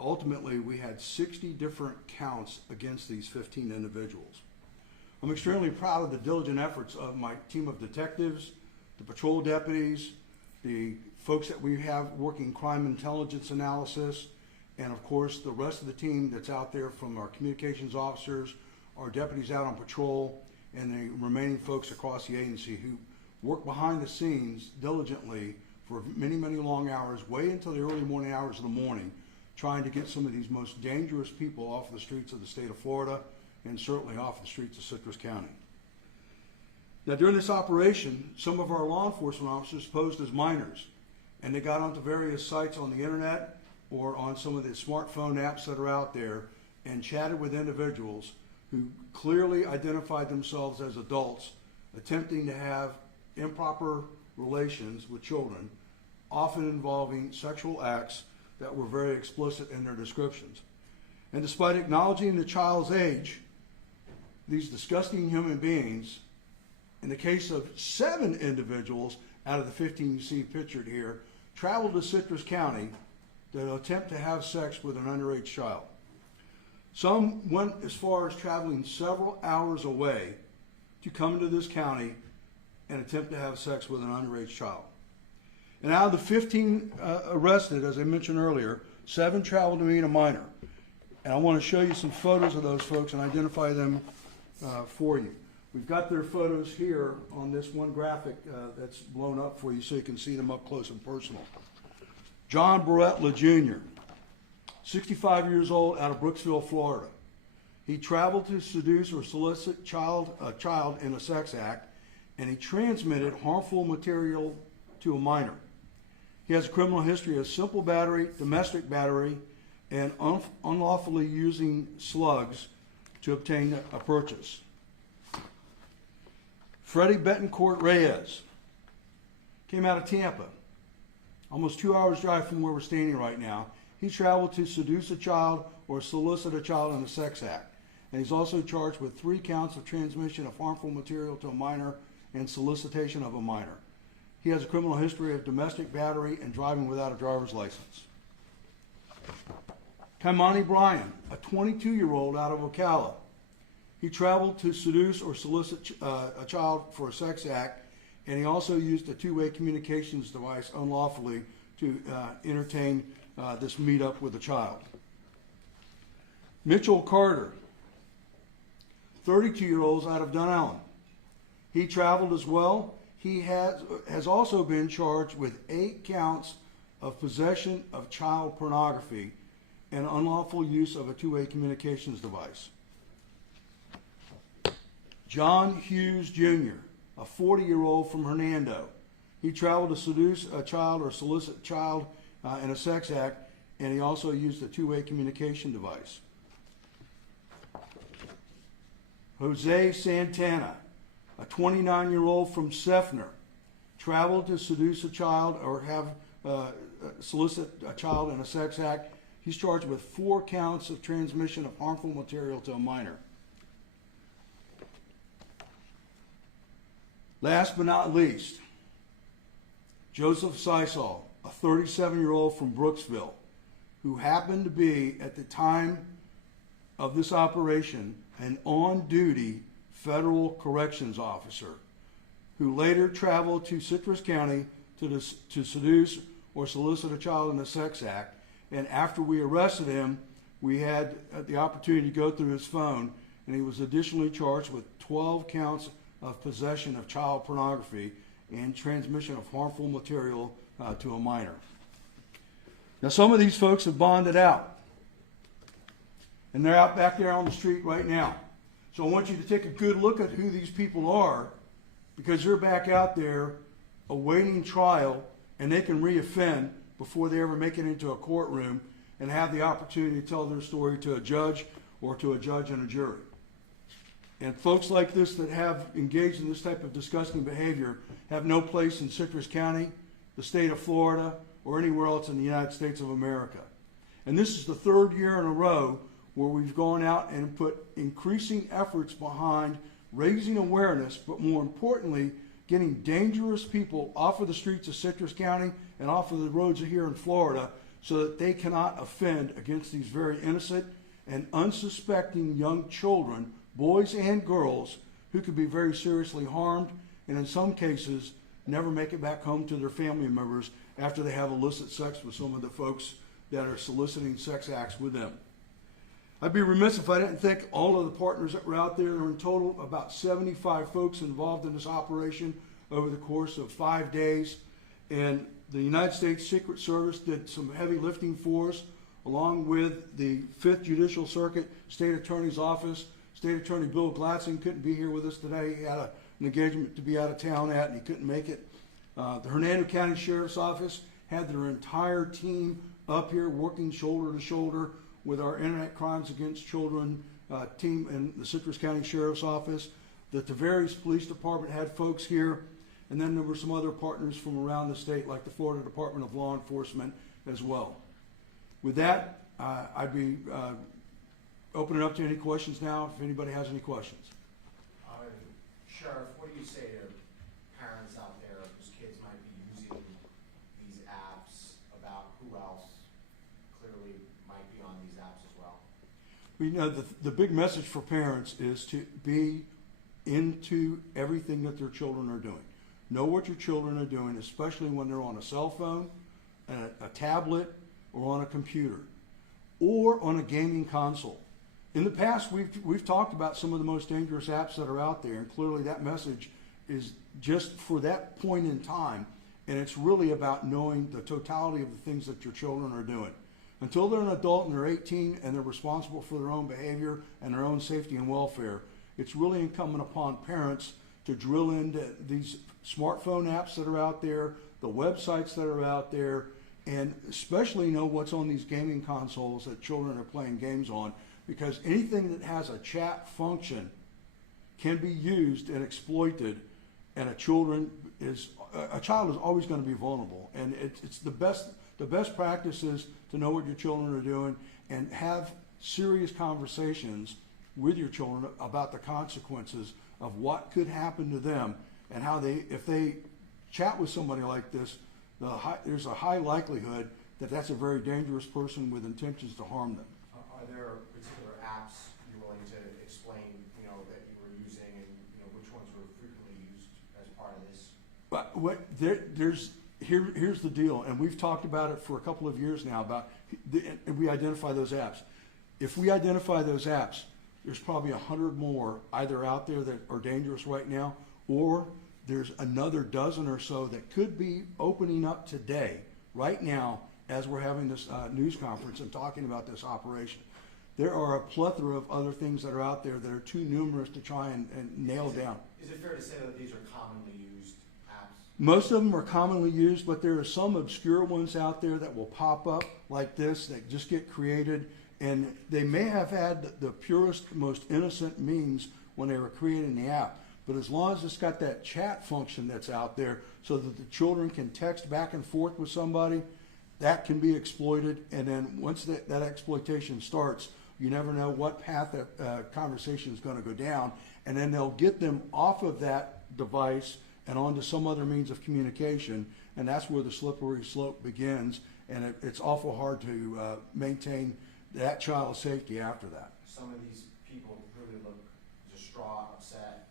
ultimately we had 60 different counts against these 15 individuals. I'm extremely proud of the diligent efforts of my team of detectives, the patrol deputies, the folks that we have working crime intelligence analysis, and of course the rest of the team that's out there, from our communications officers, our deputies out on patrol, and the remaining folks across the agency who work behind the scenes diligently for many, many long hours, way into the early morning hours of the morning, trying to get some of these most dangerous people off the streets of the state of Florida, and certainly off the streets of Citrus County. Now, during this operation, some of our law enforcement officers posed as minors, and they got onto various sites on the internet or on some of the smartphone apps that are out there and chatted with individuals who clearly identified themselves as adults attempting to have improper relations with children, often involving sexual acts that were very explicit in their descriptions. And despite acknowledging the child's age, these disgusting human beings, in the case of 7 individuals out of the 15 you see pictured here, traveled to Citrus County to attempt to have sex with an underage child. Some went as far as traveling several hours away to come into this county and attempt to have sex with an underage child. And out of the 15 arrested, as I mentioned earlier, 7 traveled to meet a minor. And I want to show you some photos of those folks and identify them for you. We've got their photos here on this one graphic that's blown up for you so you can see them up close and personal. John Brettle Jr., 65 years old, out of Brooksville, Florida. He traveled to seduce or solicit a child in a sex act, and he transmitted harmful material to a minor. He has a criminal history of simple battery, domestic battery, and unlawfully using slugs to obtain a purchase. Freddy Reyes came out of Tampa, almost 2 hours drive from where we're standing right now. He traveled to seduce a child or solicit a child in a sex act. And he's also charged with 3 counts of transmission of harmful material to a minor and solicitation of a minor. He has a criminal history of domestic battery and driving without a driver's license. Tamman Bryan, a 22-year-old out of Caol. He traveled to seduce or solicit a child for a sex act, and he also used a 2-way communications device unlawfully to entertain this meetup with a child. Mitchell Carter, 32-year-old out of Dunallen. He traveled as well. He has also been charged with 8 counts of possession of child pornography and unlawful use of a 2-way communications device. John Hughes Jr., a 40-year-old from Hernando. He traveled to seduce a child or solicit a child in a sex act, and he also used a 2-way communication device. Jose Santana, a 29-year-old from Sefner, traveled to seduce a child or solicit a child in a sex act. He's charged with 4 counts of transmission of harmful material to a minor. Last but not least, Joseph Sisal, a 37-year-old from Brooksville, who happened to be, at the time of this operation, an on-duty federal corrections officer, who later traveled to Citrus County to seduce or solicit a child in a sex act. And after we arrested him, we had the opportunity to go through his phone, and he was additionally charged with 12 counts of possession of child pornography and transmission of harmful material to a minor. Now, some of these folks have bonded out, and they're out back there on the street right now. So I want you to take a good look at who these people are, because they're back out there awaiting trial, and they can reoffend before they ever make it into a courtroom and have the opportunity to tell their story to a judge or to a judge and a jury. And folks like this that have engaged in this type of disgusting behavior have no place in Citrus County, the state of Florida, or anywhere else in the United States of America. And this is the 3rd year in a row where we've gone out and put increasing efforts behind raising awareness, but more importantly, getting dangerous people off of the streets of Citrus County and off of the roads here in Florida so that they cannot offend against these very innocent and unsuspecting young children, boys and girls, who could be very seriously harmed and in some cases never make it back home to their family members after they have illicit sex with some of the folks that are soliciting sex acts with them. I'd be remiss if I didn't thank all of the partners that were out there. There were in total about 75 folks involved in this operation over the course of 5 days. And the United States Secret Service did some heavy lifting for us, along with the 5th Judicial Circuit State Attorney's Office. State Attorney Bill Gladson couldn't be here with us today. He had an engagement to be out of town at, and he couldn't make it. The Hernando County Sheriff's Office had their entire team up here working shoulder to shoulder with our Internet Crimes Against Children team in the Citrus County Sheriff's Office. The Tavares Police Department had folks here, and then there were some other partners from around the state, like the Florida Department of Law Enforcement as well. With that, I'd be opening up to any questions now, if anybody has any questions. Sheriff, what do you say to parents out there whose kids might be using these apps, about who else clearly might be on these apps as well? You know, the big message for parents is to be into everything that their children are doing. Know what your children are doing, especially when they're on a cell phone, a tablet, or on a computer, or on a gaming console. In the past, we've talked about some of the most dangerous apps that are out there, and clearly that message is just for that point in time, and it's really about knowing the totality of the things that your children are doing. Until they're an adult and they're 18 and they're responsible for their own behavior and their own safety and welfare, it's really incumbent upon parents to drill into these smartphone apps that are out there, the websites that are out there, and especially know what's on these gaming consoles that children are playing games on, because anything that has a chat function can be used and exploited, and a child is always going to be vulnerable. And it's the best practice is to know what your children are doing and have serious conversations with your children about the consequences of what could happen to them, and how if they chat with somebody like this, there's a high likelihood that that's a very dangerous person with intentions to harm them. Are there particular apps you're willing to explain, that you were using, and which ones were frequently used as part of this? But here's the deal, and we've talked about it for a couple of years now. And we identify those apps. If we identify those apps, there's probably 100 more either out there that are dangerous right now, or there's another dozen or so that could be opening up today, right now, as we're having this news conference and talking about this operation. There are a plethora of other things that are out there that are too numerous to try and nail down. Is it fair to say that these are commonly used apps? Most of them are commonly used, but there are some obscure ones out there that will pop up like this that just get created, and they may have had the purest, most innocent means when they were creating the app. But as long as it's got that chat function that's out there so that the children can text back and forth with somebody, that can be exploited. And then once that exploitation starts, you never know what path that conversation is going to go down. And then they'll get them off of that device and onto some other means of communication. And that's where the slippery slope begins. And it's awful hard to maintain that child's safety after that. Some of these people really look distraught, upset.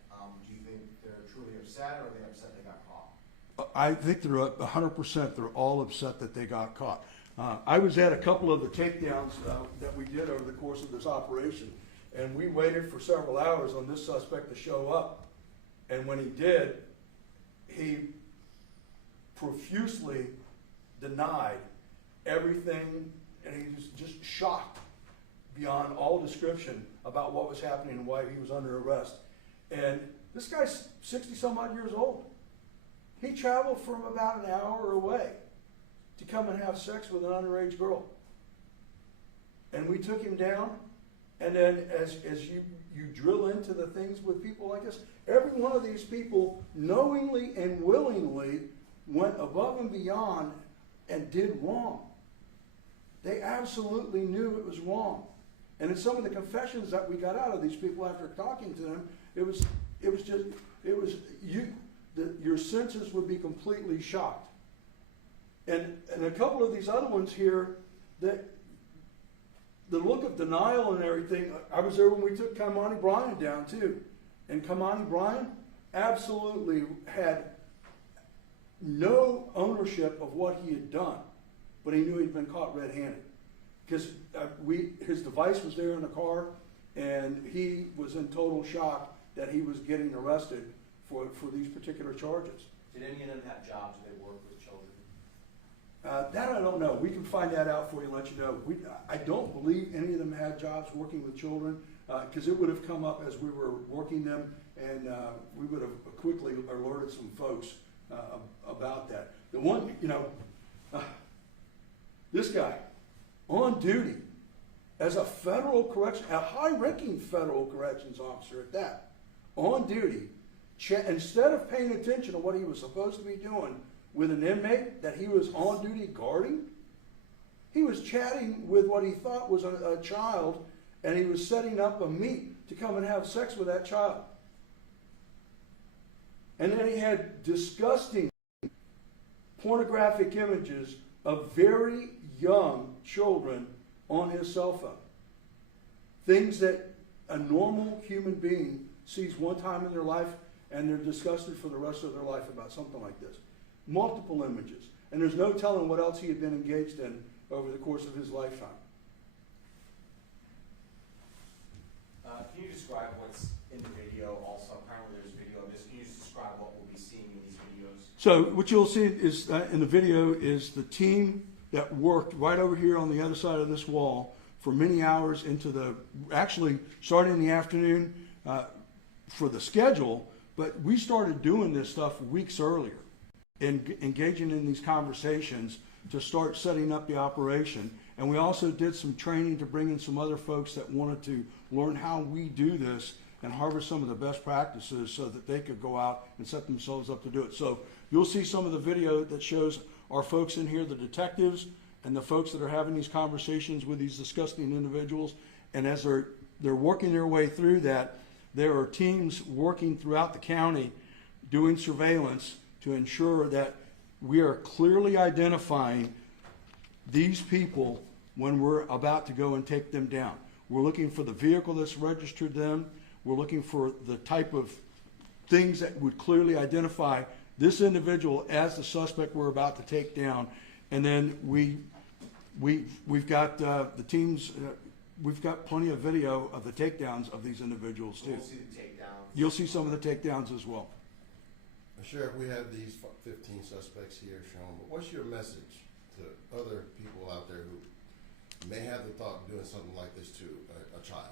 Do you think they're truly upset, or are they upset they got caught? I think they're 100%. They're all upset that they got caught. I was at a couple of the takedowns that we did over the course of this operation, and we waited for several hours on this suspect to show up. And when he did, he profusely denied everything, and he was just shocked beyond all description about what was happening and why he was under arrest. And this guy's 60-some odd years old. He traveled from about an hour away to come and have sex with an underage girl. And we took him down, and then as you drill into the things with people like this, every one of these people knowingly and willingly went above and beyond and did wrong. They absolutely knew it was wrong. And in some of the confessions that we got out of these people after talking to them, your senses would be completely shocked. And a couple of these other ones here, the look of denial and everything. I was there when we took Tamman Bryan down too, and Tamman Bryan absolutely had no ownership of what he had done, but he knew he'd been caught red-handed because his device was there in the car, and he was in total shock that he was getting arrested for these particular charges. Did any of them have jobs where they worked with children? That I don't know. We can find that out for you and let you know. I don't believe any of them had jobs working with children because it would have come up as we were working them, and we would have quickly alerted some folks about that. The one, this guy on duty as a high-ranking federal corrections officer at that, on duty, instead of paying attention to what he was supposed to be doing with an inmate that he was on duty guarding, he was chatting with what he thought was a child, and he was setting up a meet to come and have sex with that child. And then he had disgusting pornographic images of very young children on his cell phone. Things that a normal human being sees one time in their life and they're disgusted for the rest of their life about something like this. Multiple images. And there's no telling what else he had been engaged in over the course of his lifetime. Can you describe what's in the video also? Apparently there's video of this. Can you just describe what we'll be seeing in these videos? So what you'll see is in the video is the team that worked right over here on the other side of this wall for many hours actually starting in the afternoon for the schedule, but we started doing this stuff weeks earlier and engaging in these conversations to start setting up the operation. And we also did some training to bring in some other folks that wanted to learn how we do this and harvest some of the best practices so that they could go out and set themselves up to do it. So you'll see some of the video that shows our folks in here, the detectives, and the folks that are having these conversations with these disgusting individuals. And as they're working their way through that, there are teams working throughout the county doing surveillance to ensure that we are clearly identifying these people when we're about to go and take them down. We're looking for the vehicle that's registered them. We're looking for the type of things that would clearly identify this individual as the suspect we're about to take down. And then we've got the teams, we've got plenty of video of the takedowns of these individuals too. We'll see the takedowns. You'll see some of the takedowns as well. Sheriff, we have these 15 suspects here shown, but what's your message to other people out there who may have the thought of doing something like this to a child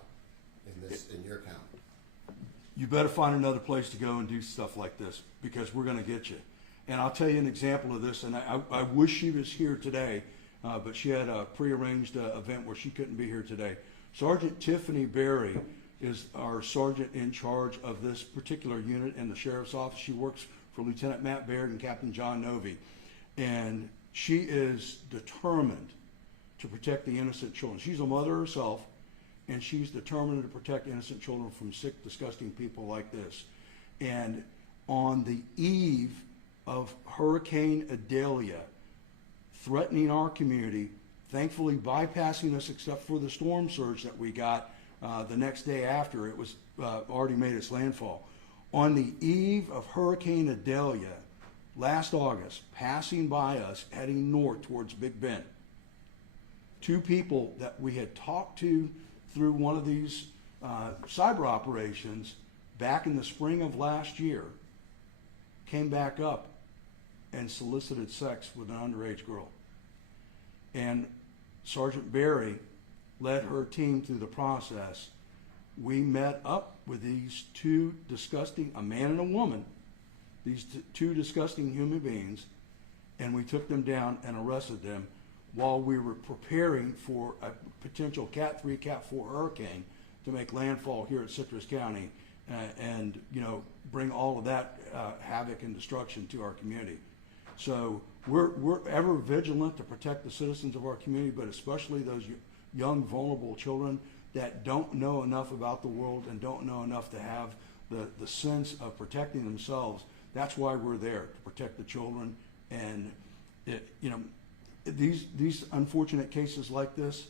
in your county? You better find another place to go and do stuff like this because we're going to get you. And I'll tell you an example of this, and I wish she was here today, but she had a prearranged event where she couldn't be here today. Sergeant Tiffany Berry is our sergeant in charge of this particular unit in the sheriff's office. She works for Lieutenant Matt Baird and Captain John Novy. And she is determined to protect the innocent children. She's a mother herself, and she's determined to protect innocent children from sick, disgusting people like this. And on the eve of Hurricane Idalia threatening our community, thankfully bypassing us except for the storm surge that we got the next day after it was already made its landfall. On the eve of Hurricane Idalia last August, passing by us, heading north towards Big Bend, two people that we had talked to through one of these cyber operations back in the spring of last year came back up and solicited sex with an underage girl. And Sergeant Berry led her team through the process. We met up with these two disgusting, a man and a woman, these two disgusting human beings, and we took them down and arrested them while we were preparing for a potential Cat 3, Cat 4 hurricane to make landfall here at Citrus County and bring all of that havoc and destruction to our community. So we're ever vigilant to protect the citizens of our community, but especially those young, vulnerable children that don't know enough about the world and don't know enough to have the sense of protecting themselves. That's why we're there, to protect the children. And these unfortunate cases like this,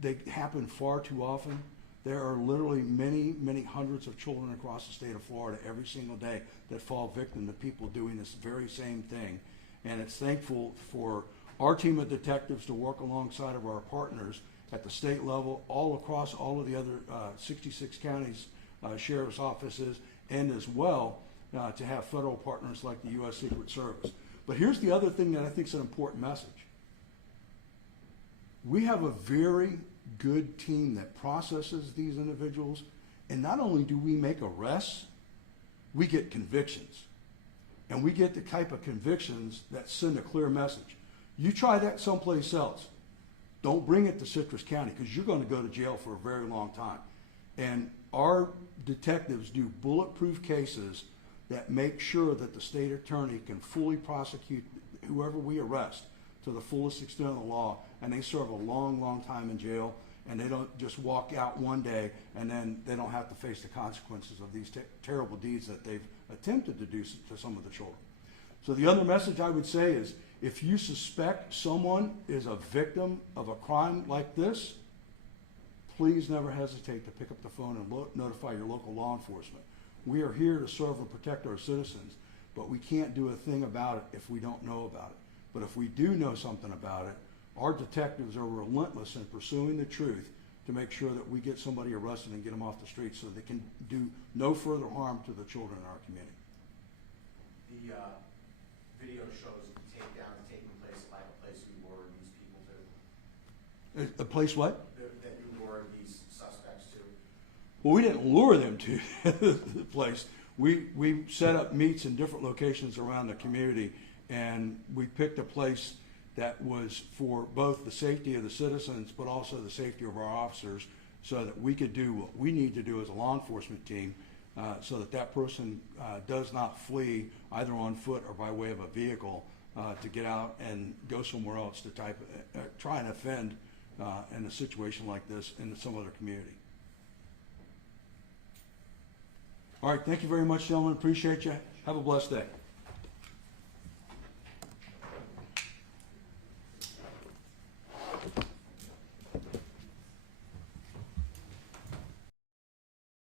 they happen far too often. There are literally many, many hundreds of children across the state of Florida every single day that fall victim to people doing this very same thing. And it's thankful for our team of detectives to work alongside of our partners at the state level, all across all of the other 66 counties, sheriff's offices, and as well to have federal partners like the U.S. Secret Service. But here's the other thing that I think is an important message. We have a very good team that processes these individuals, and not only do we make arrests, we get convictions. And we get the type of convictions that send a clear message. You try that someplace else. Don't bring it to Citrus County, because you're going to go to jail for a very long time. And our detectives do bulletproof cases that make sure that the state attorney can fully prosecute whoever we arrest to the fullest extent of the law, and they serve a long, long time in jail, and they don't just walk out one day and then they don't have to face the consequences of these terrible deeds that they've attempted to do to some of the children. So the other message I would say is, if you suspect someone is a victim of a crime like this, please never hesitate to pick up the phone and notify your local law enforcement. We are here to serve and protect our citizens, but we can't do a thing about it if we don't know about it. But if we do know something about it, our detectives are relentless in pursuing the truth to make sure that we get somebody arrested and get them off the streets so they can do no further harm to the children in our community. The video shows the takedown taking place like a place we lured these people to. A place what? That you lured these suspects to. Well, we didn't lure them to the place. We set up meets in different locations around the community, and we picked a place that was for both the safety of the citizens but also the safety of our officers, so that we could do what we need to do as a law enforcement team, so that that person does not flee either on foot or by way of a vehicle to get out and go somewhere else to try and offend in a situation like this in some other community. All right, thank you very much, gentlemen. Appreciate you. Have a blessed day.